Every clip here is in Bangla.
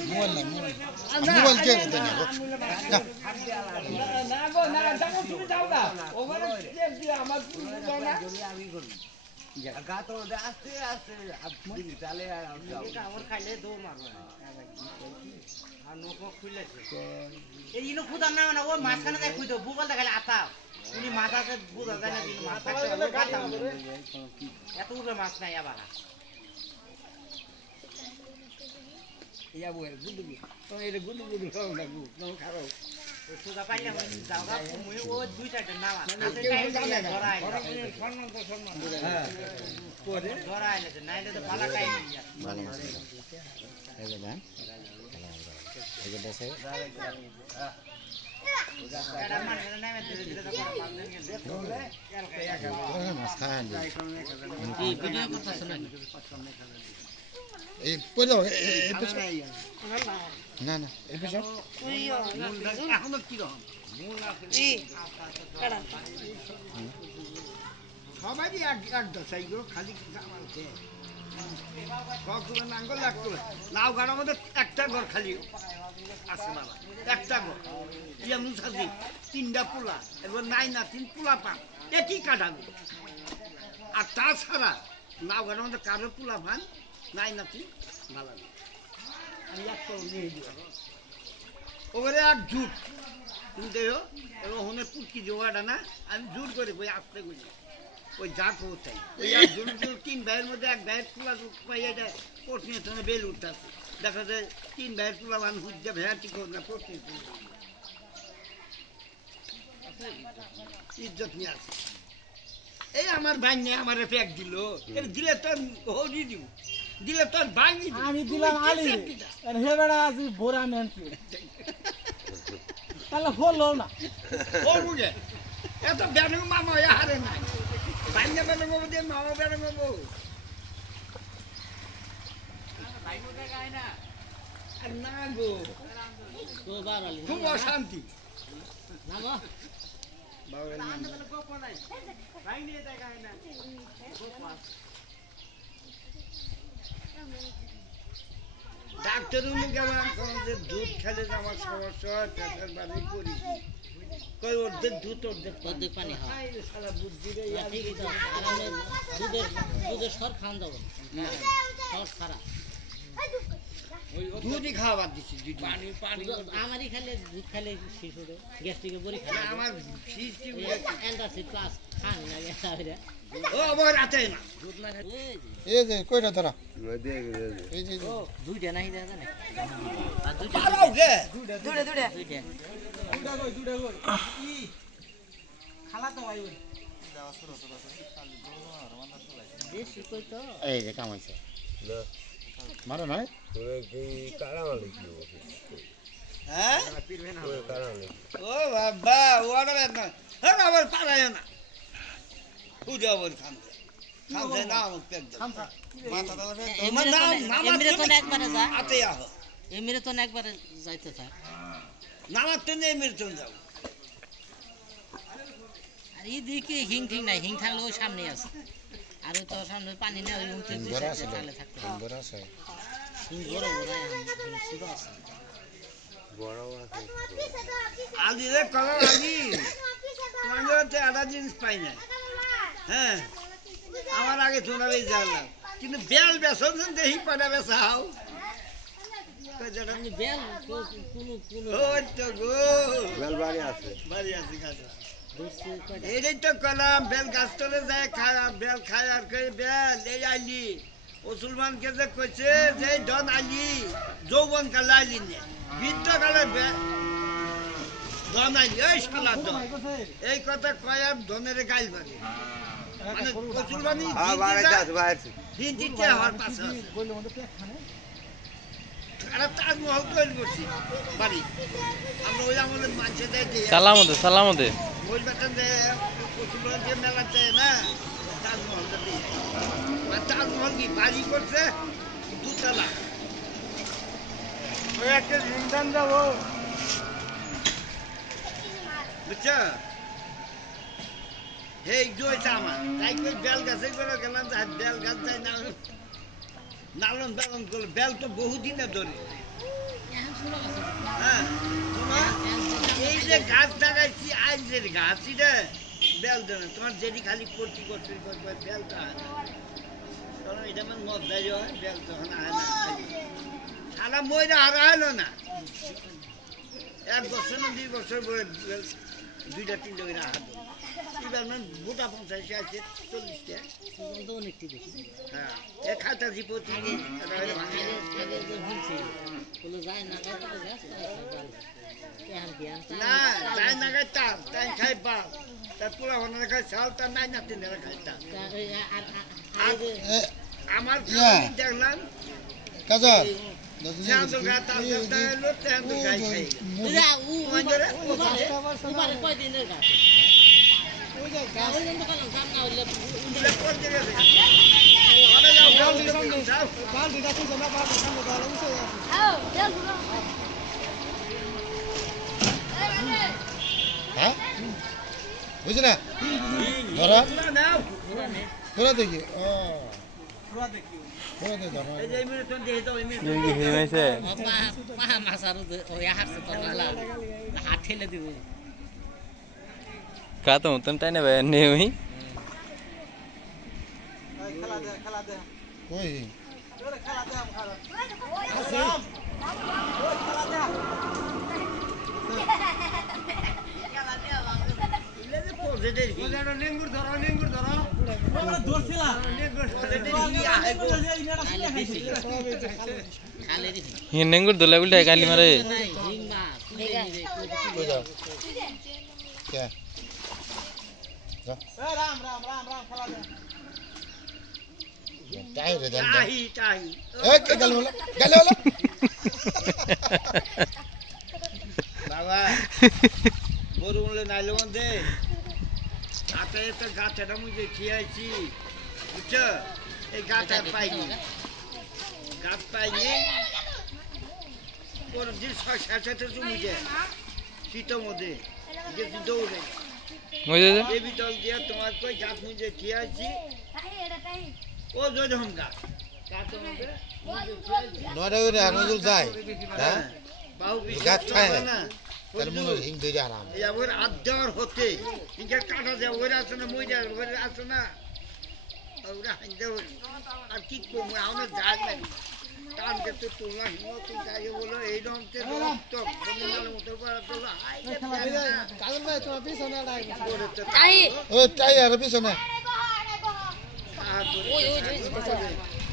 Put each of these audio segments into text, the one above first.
মোবাইল নাই মোবাইল কে দিতে না না গো না যাও তুমি যাও না ওখানে দিয়ে আমার যাও না আমি করব জায়গা তো আসছে আসছে আপনি চালে আমার খাইলে দো মারবে আর নৌকো খুলেছে এই ইনো খুদার না না ও মাছখানে যাই খুইতো বুকাল দেখালে আতা উনি মাছ আছে বুঝা যায় না দিন মাছ থাকতে এত উড়ে মাছ নাই আবার ইয়া বল গুদু তো এটা গুদু গুদু খাও না গু নাও খাও সুদা পাইলে যাওগা মুই ও দুই চারটা নাম আছে ধরাই সম্মান তো সম্মান হ্যাঁ পরে ধরাইলে নাইলে তো ভালো টাইম ভালো আছে এই যে না এই যে দেশে এই পড়ো এই পেছনে না না এই পেছনে এখন কি রকম সবাই এক দশাই গো খালি আমাকে নাঙ্গল লাগতো লাউ গাড়ার মধ্যে একটা ঘর খালি আছে বাবা একটা ঘর ইয়া মুসাজি তিনটা পোলা এবার নাই না তিন পোলা পান একই কাটাবে আর তাছাড়া লাউ গাড়ার মধ্যে কারো পোলা পান নাই না তিন ভালো আমি একটা নিয়ে দিলাম ওরে এক জুট তুমি দেখো এবার হনে পুটকি জোগাড়া না আমি জুট করে বই আসতে গেছি ওই যা কোথায় ওই এক জুট তিন ভাইয়ের মধ্যে এক ভাইয়ের পোলা পাই এটা কোট নিয়ে তোমরা বেল উঠতেছে দেখা যায় তিন ভাইয়ের পোলা মান হুজ্জা ভেড়া ঠিক হোক না কোট নিয়ে ইজ্জত নিয়ে আসে এই আমার ভাই নিয়ে আমার প্যাক দিল দিলে তোর হরি দিব দিলে তোর ভাঙি আমি দিলাম আলি হে বেড়া আজ বোরা মেনছি তাহলে হলো না ও বুঝে এত বেনু মামা হারে নাই ভাইয়া বেনু বাবু দিয়ে মামা বেনু বাবু আর না গো খুব অশান্তি না গো ডাক্তার দুধ খেলে আমার সমস্যা হয় পেটের বাড়ি করি কই অর্ধেক দুধ অর্ধেক পানি সারা বুদ্ধি রে দুধের সর খান যাবো সর সারা দুধই খাওয়া বাদ দিচ্ছি আমারই খেলে দুধ খেলে শিশুরে গ্যাস্ট্রিকের বড়ি খেলে আমার ফিস্টি অ্যান্টাসিড প্লাস খান না ও আমার রাতে না এই যে কয়টা ধরা এই যে দুইটা নাই দাদা না আর পালাও গে দুইটা খালা তো ভাই বেশি কই তো এই যে কামাইছে মারো নাই হ্যাঁ ও বাবা ওরা না হ্যাঁ আবার পারায় না পূজা বল খানতে খানতে না আমার পেট মাথা এমরে তো একবারে যা আতে আহ এমরে তো একবারে যাইতে থাক নামাজ তো নেই মেরে চলে যাও আর এইদিকে হিং ঠিক নাই হিং থাকলে ওই সামনে আছে আর ওই তো সামনে পানি না ওই উঠে চালে থাকতে বড় আছে হিং বড় শিব আছে আদি রে কলা আদি তোমাদের একটা জিনিস পাই না হ্যাঁ আমার আগে শোনাবেই জানলাম কিন্তু বেল বেসন দেখি কটা বেসাও বেল ওই তো গো বেল বাড়ি আছে গাছ এইটাই তো কলাম বেল গাছ তলে যায় খায় বেল খায় আর খাই বেল এই আইলি মুসলমানকে যে কইছে যে ধন আইলি যৌবন কালে আইলি নে বৃদ্ধ কালে ধন আইলি ওই শালা ধন এই কথা কয় আর ধনের গাইল বাড়ি মানে মুসলমানি হিন্দিতে হওয়ার পাশে আর তাজমহল তৈরি করছি বাড়ি আমরা ওই আমলের মানছে দেয় সালামতে ওই বেতন দেয় মুসলমানকে মেলাতে না তাজমহলটা দিয়ে আর তাজমহল কি বাড়ি করছে দুতলা ওই একটা ইন্ধন দেবো বুঝছো এই জয়টা আমার তাই কই বেল গাছে করে গেলাম বেল গাছ যাই না লালন পালন করলে বেল তো বহুদিনে ধরে হ্যাঁ এই যে গাছ লাগাইছি আজ যে গাছ এটা বেল দেন তোমার যেটি খালি করতে করতে বেলটা হয় না কারণ এটা আমার মজাই হয় বেল তখন হয় না সারা ময়রা হারা হলো না 1 বছর না 2 বছর পরে দুইটা তিনটা করে হাত এবার মানে গোটা 50 আছে 40টা তো অনেকটি বেশি হ্যাঁ এ খাতাছি প্রতিদিন যায় না না তাই না খাইতা তাই খাইবা তার পোলা ভানা খাই চাল তার নাই না তিন খাইতা আমার দেখলাম কাজল হ্যাঁ বুঝলি না ধরা ধরা দেখি हाथ ठेले দিব का तो तुम टाइने भाई नहीं हुई খেলা দে কই খেলা দে নেঙ্গুর ধরো নেঙ্গুর ধরো ये नेंगुर दुला बिल्डा काली मारे क्या राम राम राम राम खेला दे टाई रे दन टाही टाही ए के गल वाला बाबा গরু বলে নাইলে মধ্যে আটা তো গাছটা মুঝে খেয়েছি বুঝছো এই গাছটা পাইনি গাছ পাইনি পরের দিন 6-7 জমিতে শীতের মধ্যে গেছি দৌড়ে এই বিটল দিয়ে তোমার কই গাছ মুঝে খেয়েছি ও জয়ধম গাছ গাছের মধ্যে নয়টা করে নজর যায় হ্যাঁ বাহু গাছ খায় না তার মনে হিং ধরে আরাম এই ওর আদ্দার হতে ইনকে কাটা যায় ওর আছে না মই যায় ওর আছে না ওরা হাইতে আর কি কম আমরা যায় না কান কে তো তোলা হিমত যায় বলো এই রকমতে রক্ত বন্ধনার মতো করা তো হাই কাজল ভাই তোমার পিছনে ডাই তাই ও টাই আর পিছনে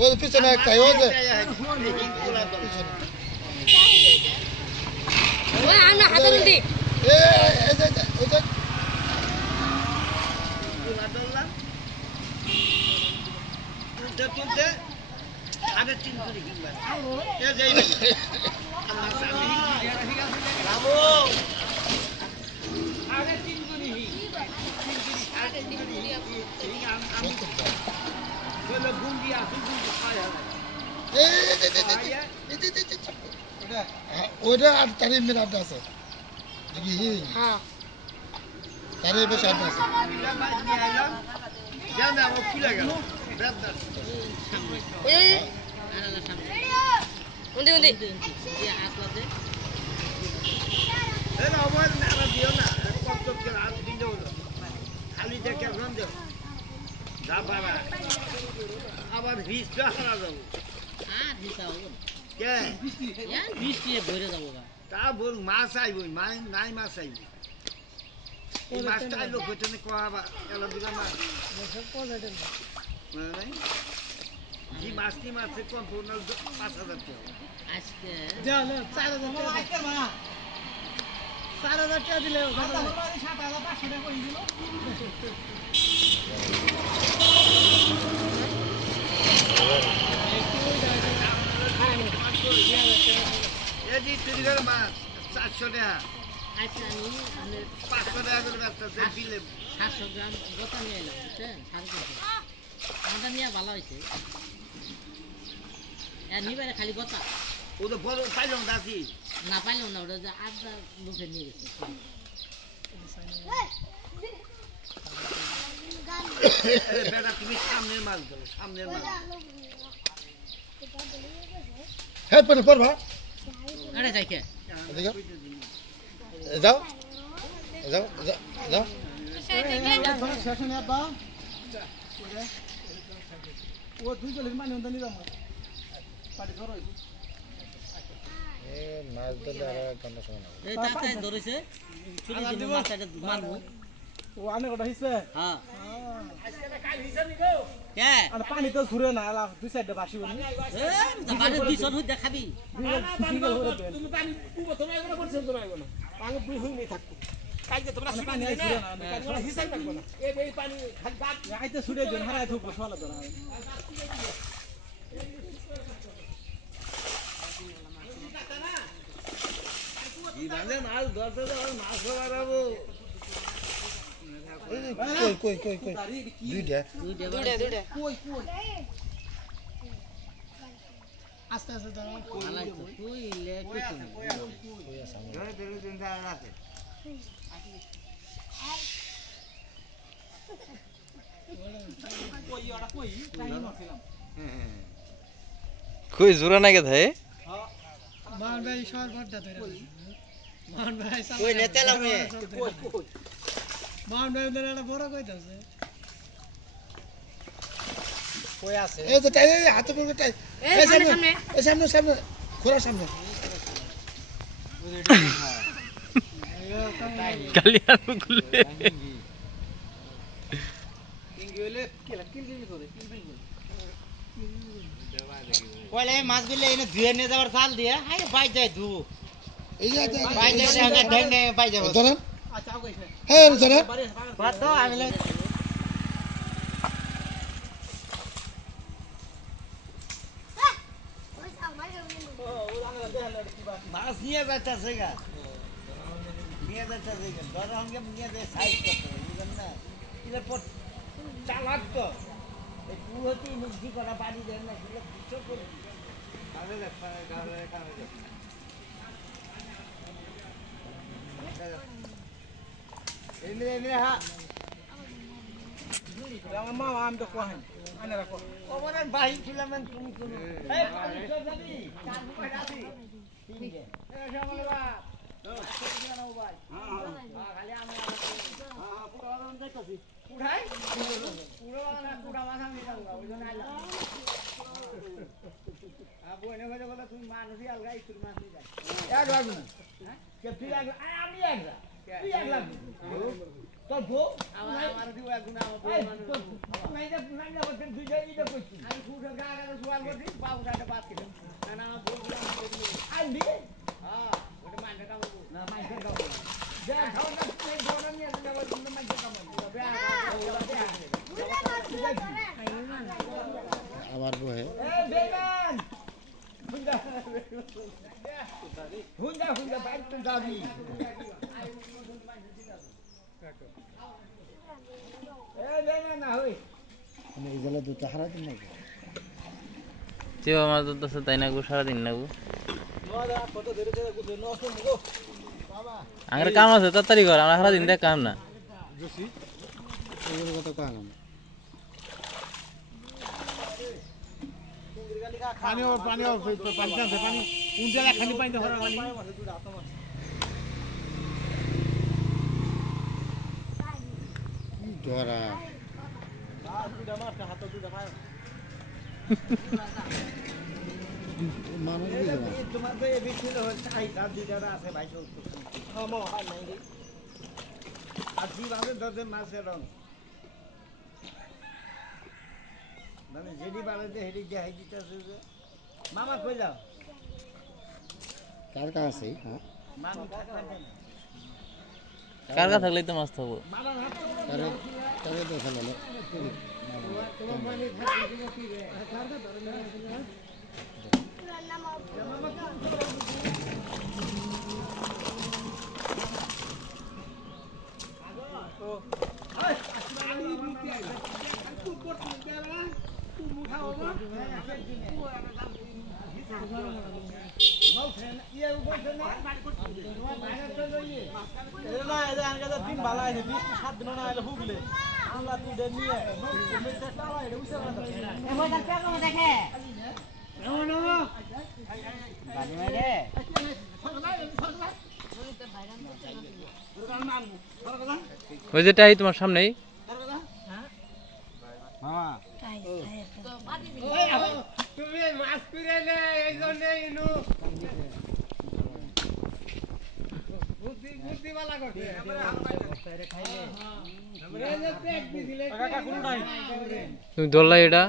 ও পিছনে টাই ও যে ওই আমরা হাতে দিই এ যে ওটা তুলতে তুলতে আগে 3 করে হিংবা এ যাই আমার সামনে বাবু আগে 3 করে আমি বলে গুন্ডি আছে গুন্ডি খায় ওটা আর তারি মেরে আড্ডা আছে দেখি হ্যাঁ তারি বেশ আড্ডা আছে জানা ও খুলে গেল ব্রাদার এই আনালা সামনে উন্দি উন্দি দিয়ে আসলাতে এর আবার না দিও না কত করে হাত দিলো খালি দেখে গন্ধ যা বাবা আবার ভিজটা হারা যাব আর দিছাও কে ইয়ার বৃষ্টি ভরে যাব গা তা বল মাছ আইব নাই মাছ আইব এই মাছটা আইলো কইতে কোয়াবা এলা দিলা মাছ নাই জি মাছটি মাছে কম পড়নাল 5000 টাকা আজকে যা না 4000 টাকা আজকে মা 4000 টাকা দিলে 7500 টাকা কই দিল এজি তিরিগার মাছ 400 টাকা আচ্ছা আমি 500 টাকা করে ব্যস্ত বিলে 700 গ্রাম গোটা নিয়ে এলাম বুঝছেন 550 আমাদের নিয়ে ভালো হয়েছে নিবারে খালি গোটা ও তো বড় পাইলাম দাসি না পাইলাম না ওটা আধা মুখে নিয়ে গেছে বেটা তুমি সামনের মাছ ধরো সামনের মাছ হ্যাঁ পড়বা আরে যাই কে এদিকে যাও যাও যাও সেশনে আব্বা ও 240 মানে ওন্দা নিলাম পাটি ধরো এ মাছ ধরলে আর কান্না শোনা না এই তাই ধরেছে ছুরি দিন মাছটা মারবো ও আনে কটা হিসবে হ্যাঁ আজকে কাল হিসাব নিগো কে আর পানি তো ঘুরে না আলা দুই সাইডে বাসি বনি এ বাড়ি দিছন হই দেখাবি তুমি পানি পুবো তোমায় এগুলো করছো তোমায় এগুলো পানি দুই হই নেই থাকতো কাজে তোমরা শুনে পানি দিলে ঘুরে না না তোমরা হিসাব রাখবো না এই পানি খালি কাট আইতে ছুড়ে দেন হারায় থুকবো সওয়ালা ধরা ইবানে মাছ ধরতে তো মাছ ধরাবো কই দুইটা কই আস্তে আস্তে ধরো আলাই তো কইলে কিছু না ধরে ধরে দিন রাতে কই ওটা কই টাইম মারছিলাম কই জোড়া না কে থাকে মান ভাই সরবরটা ধরে মান ভাই কই নেতেলা মে কই মান ভাই ধরে বড় কইতাছে কই আছে এই তো টাই হাতে পড়ে টাই এই সামনে এই সামনে খোরা সামনে কালি আর গুলে কিংগিলে কিলকিল করে কিলবিল করে কইলে মাছগুলো এনে ধুয়ে নিয়ে যাবার চাল দিয়ে হাই বাই যায় ধু এই যে বাই যায় আগে ঢেনে বাই যাবো ধরেন আচ্ছা কইছে হ্যাঁ ধরেন বাদ দাও আমি মাছ নিয়ে যাচ্ছে গা নিয়ে যাচ্ছে গা ধর সঙ্গে নিয়ে যায় সাইজ করতে বুঝলেন না এটা পর চালাক তো এই পুরোটি মুক্তি করা বাড়ি দেন না সেগুলো কিছু করবি এমনি এমনি হ্যাঁ আমার মা আমি তো কোহেন আনে রাখো ওমনের বাহি ছিলাম তুমি তুমি এই পানি চল যাবি চার মুখে রাখি ঠিক আছে এই সামনে বা তুমি মানুষই আলগা ইস্তুর মাছ নিয়ে যাই এক লাগবে না তুই এক আমি এক তুই এক লাগবে তোর বউ আমার দিও এক গুণ আমার বউ মানুষ নাই যা নাই যা বলতে তুই যাই এটা কইছিস আমি ফুটে গা গা সুয়াল করছি বাবু গাটা বাদ দিলাম না না আমার বউ আই দি হ্যাঁ ওটা মাইন্ডটা কাম না মাইন্ডটা কাম যা খাওয়া না তুই খাওয়া নিয়ে যাবে তুমি মাইন্ডটা কাম আবার বহে এ বেগান হুন্ডা হুন্ডা হুন্ডা বাইক তো যাবি এ বেগান না হই আমি এগুলো দুটো হারা দিন নাকি চেবা মাছ ধরতেছে তাই না গো সারাদিন না গো আমার কাম আছে তাড়াতাড়ি কর আমরা সারাদিন দেখ কাম না এগুলো কত কাম পানি পানি টানছে পানি উঞ্জালা খালি পানি ধরা পানি ধরা মানুষ তোমার তো এদিক ছিল আই দাঁত দুইটা আছে ভাই আর দুই ভাবে দশে মাছের রং মানে যেটি বাড়াতে হেঁটে গিয়ে হেঁটিতে আছে যে মামা কই যাও কার কাছে আছে হ্যাঁ মামি থাকবে না কার কা থাকলেই তো মাছ থাকবো মামা হাত তারে তারে তো ভালো না তোমার মানে থাকবে কি রে দিন ভালো আছে 7 দিন না আইলে হুগলে আমরা তুই নিয়ে চালা এটা উসে দেখে এমন ওই যে টাই তোমার সামনেই তুমি মাছ পিরাইলে এই জন্য ইনু বুদ্ধি বালা করছে তুমি ধরলাই এটা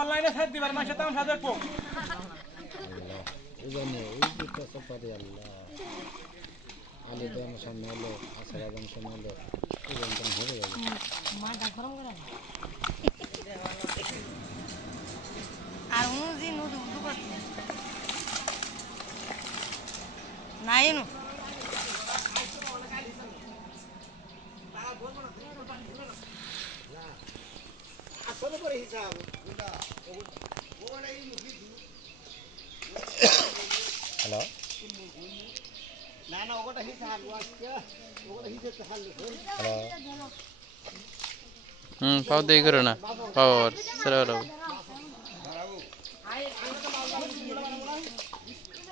অনলাইনে সাইড দিবার মাসে তামাশা দেখবো আর উনুজি নুদু উদু করছে নাই নু আসলে করে হিসাব হ্যালো না না ওটা হিসাব আজকে ওটা হিসাব তো হাল হ্যালো পাও দেই করো না পাওয়ার সারা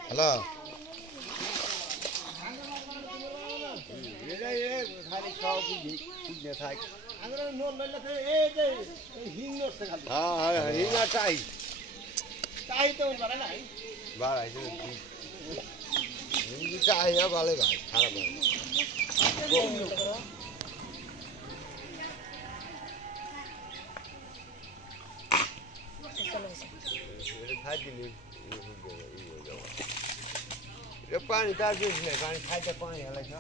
হ্যালো খালি খাও বুঝি বুঝে থাক আমরা নোট লইলে এই যে হিং নষ্ট খালি হ্যাঁ হিঙ্গা টাই তাই তো বাড়া নাই বাড়াই হিন্দি টাই ভালো ভাই খারাপ पानी तार पानी खाइते पानी हाल्छ